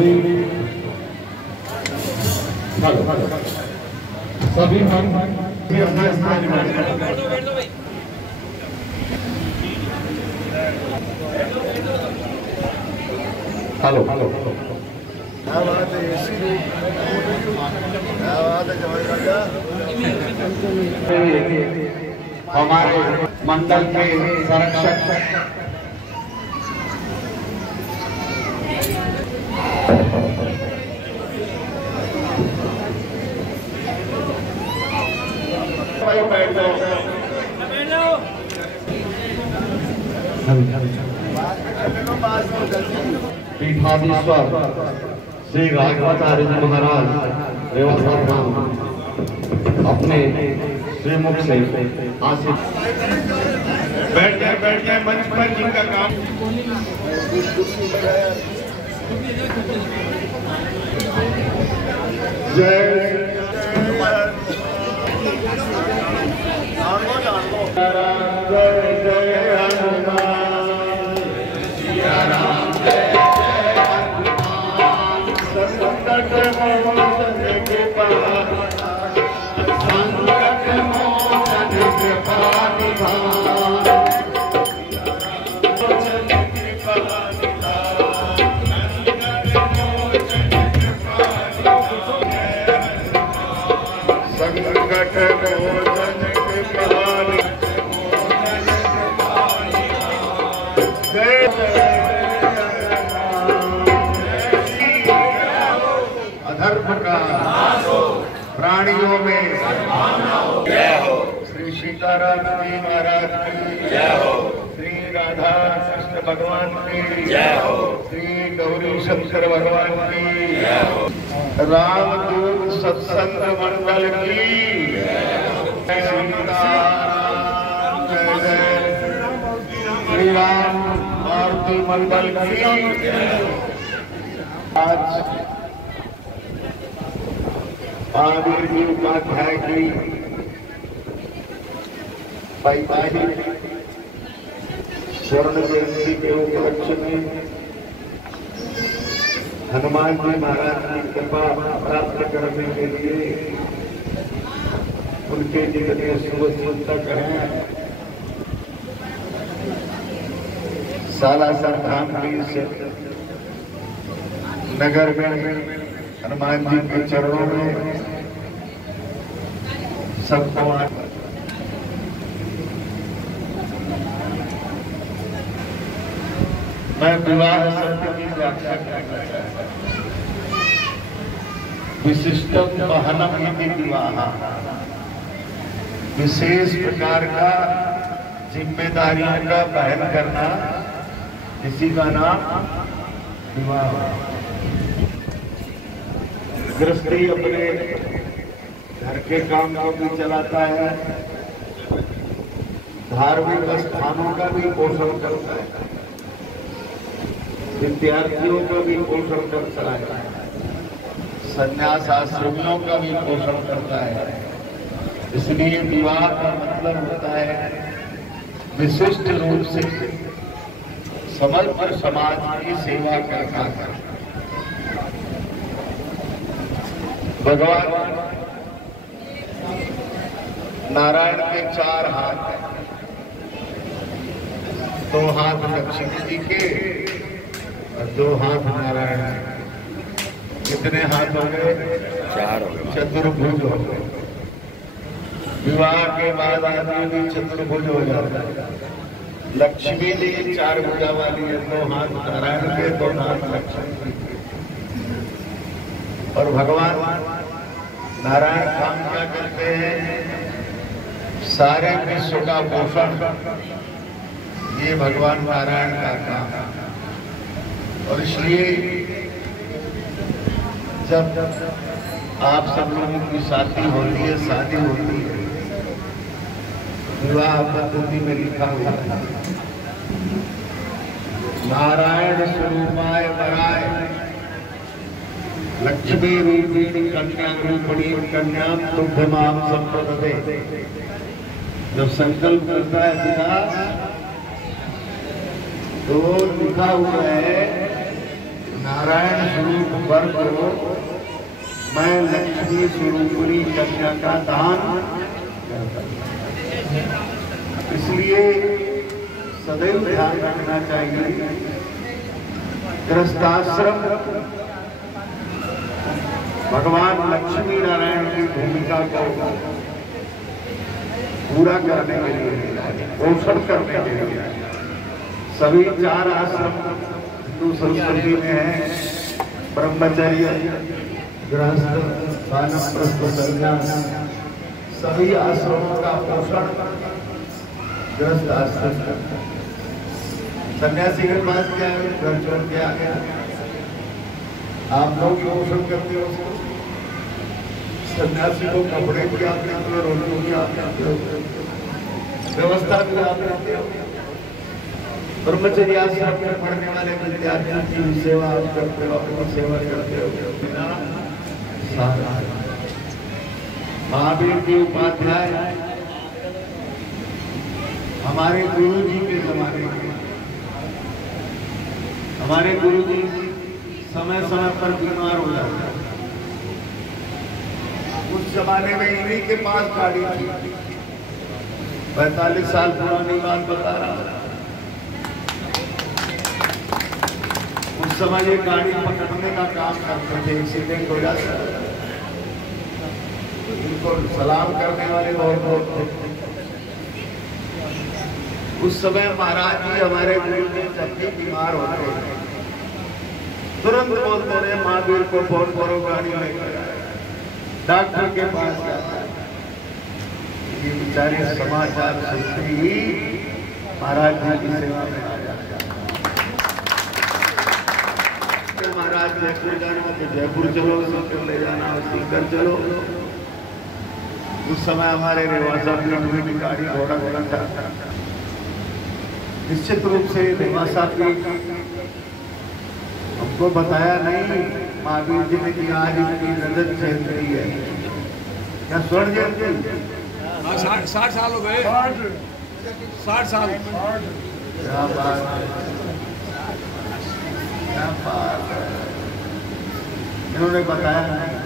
सभी सभी hello hello हमारे मंडल के संरक्षक पीठाधीश्वर श्री राघवाचार्य महाराज अपने श्रीमुख से आशीष। बैठ जाए मंच पर जिनका काम। जय अधर्म का प्राणियों में जय हो। श्री सीताराम जी महाराज की जय हो। श्री राधा कृष्ण भगवान की जय हो। श्री गौरी शंकर भगवान की जय हो। रामदूत सत्संग मंडल की सीताराम जय जय। श्री राम आरती मंडल की आज महावीर जी उपाध्याय की वैवाहिक स्वर्ण जयंती के उपलक्ष्य में हनुमान जी महाराज की कृपा प्राप्त करने के लिए उनके जितने शुभ चिंतक हैं सालासर धाम की नगर में हनुमान जी के चरणों में सबको मैं विवाह शब्द की व्याख्या करना चाहता हूं। विशिष्टम वहनम इति विवाह, विशेष प्रकार का जिम्मेदारियों का वहन करना, इसी का नाम विवाह। गृहस्थी अपने घर के काम को भी चलाता है, धार्मिक स्थानों का भी पोषण करता है, विद्यार्थियों का भी पोषण करता है, संन्यास आश्रमियों का भी पोषण करता है। इसलिए विवाह का मतलब होता है विशिष्ट रूप से समग्र समाज की सेवा करना है। भगवान नारायण के 4 हाथ हैं, 2 हाथ लक्ष्मी जी के और 2 हाथ नारायण जी। कितने हाथ हो गए? 4 हो गए। चतुर्भुज हो गए। विवाह के बाद आदमी भी चतुर्भुज हो जाता है। लक्ष्मी जी 4 भुजा वाली है, 2 हाथ नारायण के, 2 हाथ लक्ष्मी जी। और भगवान नारायण काम क्या करते हैं? सारे विश्व का पोषण, ये भगवान नारायण का काम। और इसलिए जब आप सब लोगों की शादी होती है, विवाह पद्धति में लिखा हुआ है नारायण स्वरूपाय वराय लक्ष्मी रूपिणी कन्या रूपिणी कन्या तुभ्यमाम संप्रदते। जब संकल्प करता है पिता तो लिखा हुआ है नारायण स्वरूप वर को मैं लक्ष्मी स्वरूपिणी कन्या का दान करता हूं। इसलिए सदैव ध्यान रखना चाहिए, गृहस्थाश्रम भगवान लक्ष्मी नारायण की भूमिका को पूरा करने के लिए, पोषण करने के लिए सभी 4 आश्रम हिंदू संस्कृति में है। ब्रह्मचर्य, गृहस्थ, वानप्रस्थ, सन्यास, सभी आश्रमों का पोषण गृहस्थ आश्रम करता है। सन्यासी के पास क्या है, घर छोड़ के आ गया, आप लोग पोषण करते हो उसको। सन्यासी को कपड़े भी आप देते हो, रोटी भी आप देते हो, व्यवस्था भी आप देते हो। ब्रह्मचर्य आश्रम में पढ़ने वाले विद्यार्थियों की सेवा आप करते हो, अपनी सेवा करते हो। महावीर के उपाध्याय हमारे गुरु जी के जमाने के, हमारे गुरु जी समय समय पर बीमार हो जाते। उस जमाने में इन्हीं के पास गाड़ी थी। 45 साल पुरानी बात बता रहा हूं। उस समय ये गाड़ी पकड़ने का काम करते थे, एक्सीडेंट हो जाता, इनको सलाम करने वाले बहुत लोग थे। उस समय महाराज जी हमारे गुरु जी जब भी बीमार होते थे तुरंत बोलते रहे, महावीर को फोन करो, गाड़ी लेकर डॉक्टर के पास जाता है। ये बेचारे समाचार सुनते ही महाराज जी की सेवा में आ जाते। महाराज जयपुर जाना तो जयपुर चलो, सीकर ले जाना सीकर चलो। उस समय हमारे रेवासा में भी गाड़ी घोड़ा घोड़ा था। निश्चित रूप से रेवासा की हमको बताया नहीं महावीर जी ने कि आज इनकी रजत जयंती है या स्वर्ण जयंती। 60 साल हो गए, 60 साल। क्या बात है, क्या बात है, इन्होंने बताया नहीं।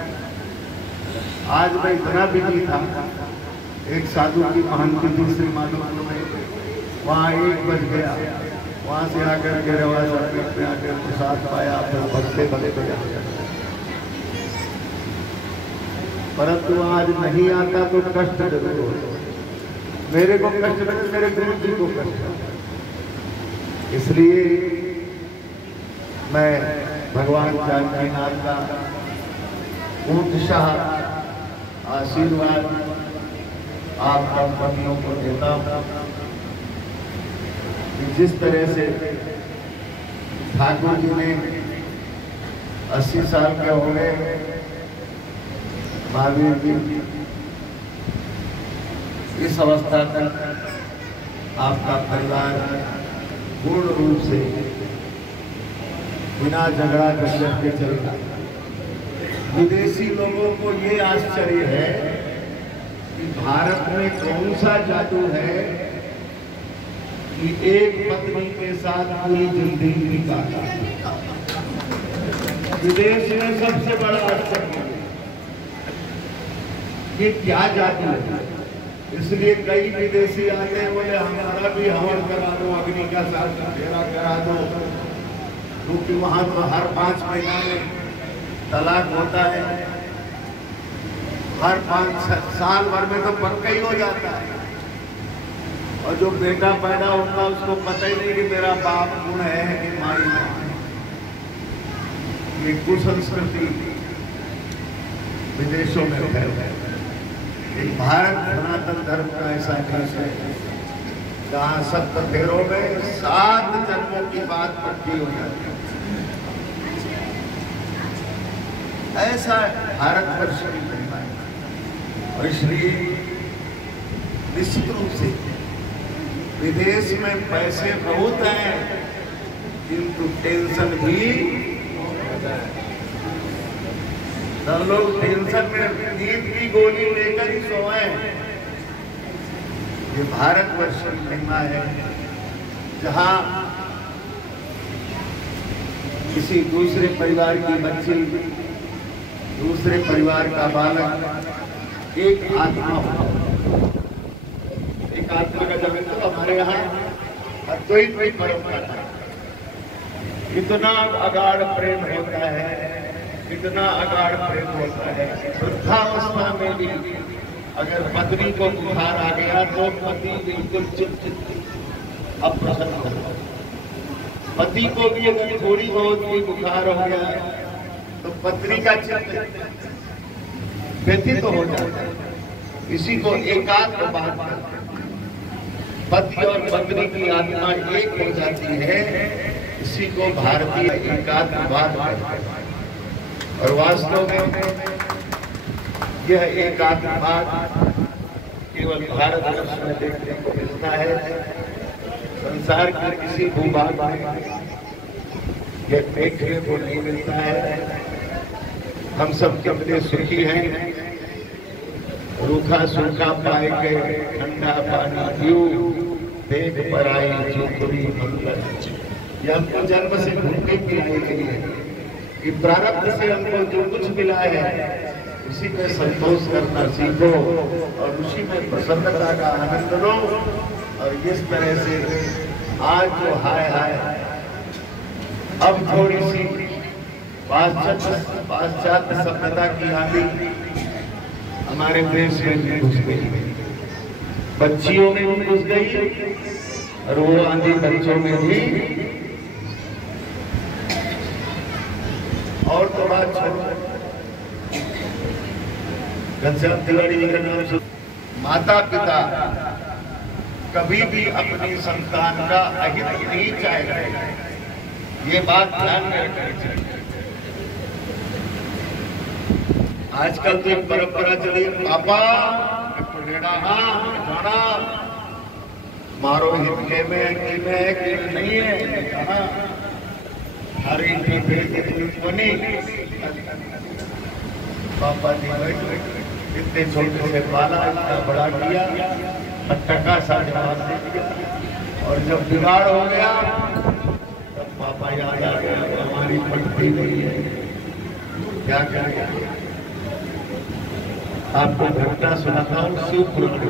आज मैं इतना बिजी था, एक साधु की महंती थी श्री माधोपुर में, वहाँ 1 बज गया। वहां से आकर के रेवासा में आकर प्रसाद पाया, फिर भगते भले बजा। परंतु आज नहीं आता तो कष्ट जरूर हो। मेरे को कष्ट नहीं, मेरे गुरु जी को कष्ट। इसलिए मैं भगवान जानकीनाथ का उत्साह आशीर्वाद आप कंपनियों को देता हूं। जिस तरह से ठाकुर जी ने 80 साल के हो गए, महावीर जी इस अवस्था तक आपका परिवार पूर्ण रूप से बिना झगड़ा झंझट के चलता। विदेशी लोगों को ये आश्चर्य है कि भारत में कौन सा जादू है कि एक पत्नी के साथ पूरी जिंदगी निकाला। विदेश में सबसे बड़ा आश्चर्य ये क्या जादू है। इसलिए कई विदेशी आते हैं, बोले हमारा भी हवन करा दो, अग्नि का साथ फेरा करा दो, क्योंकि वहां तो हर 5 महीना में तलाक होता है, हर 5 साल भर में तो पक्का ही हो जाता है। और जो बेटा पैदा होता उसको पता ही नहीं कि मेरा बाप गुण है कि माई है। ये कुसंस्कृति विदेशों में फैल है। भारत सनातन धर्म का ऐसा देश है जहाँ 7 फेरों में 7 जन्मों की बात पक्की हो जाती है। ऐसा भारतवर्ष की महिमा है। और इसलिए निश्चित रूप से विदेश में पैसे बहुत हैं, किंतु टेंशन भी सब लोग टेंशन में नींद की गोली लेकर ही सोए। ये भारतवर्ष की महिमा है जहाँ किसी दूसरे परिवार की बच्ची, दूसरे परिवार का बालक एक आत्मा हो। एक आत्मा का जब तो हमारे यहाँ अद्वैत में परंपरा है। इतना अगाढ़ प्रेम होता है, इतना अगाढ़ प्रेम होता है। वृद्धावस्था में भी अगर पत्नी को बुखार आ गया तो पति बिल्कुल चुप अप्रसन्न होता है। पति को भी अगर थोड़ी बहुत भी बुखार हो गया तो पत्नी का चित्त व्यथित हो जाता है। इसी को एकाग्र बात कहते हैं। पति और पत्नी की आत्मा एक हो जाती है, इसी को भारतीय एकात्मवाद कहते हैं। और वास्तव में यह एकात्मवाद केवल भारतवर्ष में देखने को मिलता है। संसार के किसी भूभाग में यह देखने को नहीं मिलता है। हम सब कितने सुखी हैं, रूखा सूखा पाए गए ठंडा पानी पीऊ, देख पर आई जो खुरी मंगल। यह हमको जन्म से भूखे पिलाने के लिए कि प्रारब्ध से हमको जो कुछ मिला है उसी में संतोष करना सीखो और उसी में प्रसन्नता का आनंद लो। और इस तरह से आज जो हाय हाय अब थोड़ी सी पाश्चात्य सभ्यता की आंधी हमारे देश में भी घुस गई, बच्चियों में भी घुस गई और वो आंधी बच्चों में भी। और तो बात घनश्याम तिवारी जी का नाम सुन। माता पिता कभी भी अपनी संतान का अहित नहीं चाहेगा, ये बात ध्यान में रखनी चाहिए। आजकल तो एक परंपरा चली, पापा खाना मारो हिंदे में कि नहीं है, कहा हरी बनी पापा जी इतने छोटे से पाला, इतना बड़ा किया, टका सा जवाब दे दिया। और जब बिगाड़ हो गया तब पापा याद आ गया हमारी पट्टी नहीं है, क्या करें। आपको घटना सुनाता हूँ शिव पुराण।